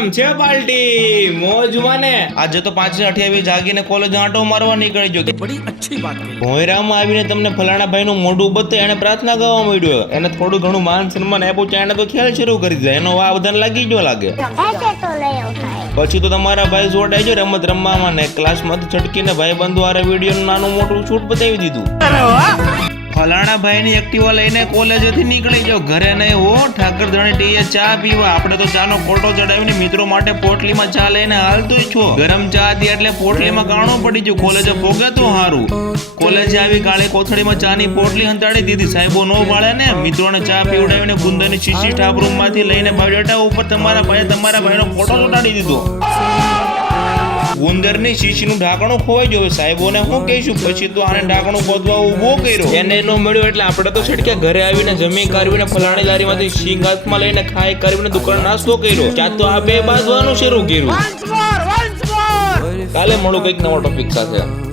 કેમ છે પાર્ટી મોજમાં ને? આજે તો 5:28 જાગીને કોલેજ આંટો મારવા નીકળી ગયો. बड़ी अच्छी बात कही. ભોયરામાં આવીને તમને ફલાણા ભાઈનું મોઢું બતાવી એને પ્રાર્થના ગાવા માંડ્યો. એને થોડું ઘણું માન સન્માન આપ્યું છે, એને તો ખેલ શરૂ કરી દીધા. એનો વાહ બધાને લાગી ગયો લાગે. પછી તો તમારા ભાઈ જોડાઈ ગયો રમત રમવામાં ને ક્લાસમાંથી છટકીને ભાઈ બંધુ આરે વિડીયોનું નાનું મોટું શૂટ બતાવી દીધું. ફલાણા ભાઈની એક્ટિવા લઈને કોલેજેથી નીકળી જાવ. ઘરે નહીં હો, ઠાકર ધણી ટીએ ચા પીવા. આપણે તો ચાનો ફોટો ચડાવીને મિત્રો માટે પોટલીમાં ચા લઈને હાલતું છો. ગરમ ચા હતી એટલે પોટલીમાં કાણું પડી ગયું. કોલેજે પોગે તો હારું. કોલેજે આવી કાળી કોથળીમાં ચાની પોટલી હંતાડી દીધી. સાહેબો નો પાડે ને. મિત્રોને ચા પીવડાવીને ગુંદાની શીશી સ્ટાફ રૂમમાંથી લઈને બાયોડેટા ઉપર તમારા ભાઈનો ફોટો ચોટાડી દીધો. ગુંદરની શીશીનું ઢાંકણું ખોવાઈ ગયું. સાહેબોને શું કહીશું? પછી તો આને ઢાંકણું ખોદવા ઉભો કર્યો. એને નો મળ્યો એટલે આપણે તો છટક્યા. ઘરે આવીને જમી કરવીને ફલાણી લારીમાંથી શીંગ હાથમાં લઈને ખાઈ કરવીને દુકાન નાસ્તો કર્યો. ત્યાં તો આ બે બાંધવાનું શરૂ કર્યું. કાલે મળું કંઈક નવા ટોપિક સાથે.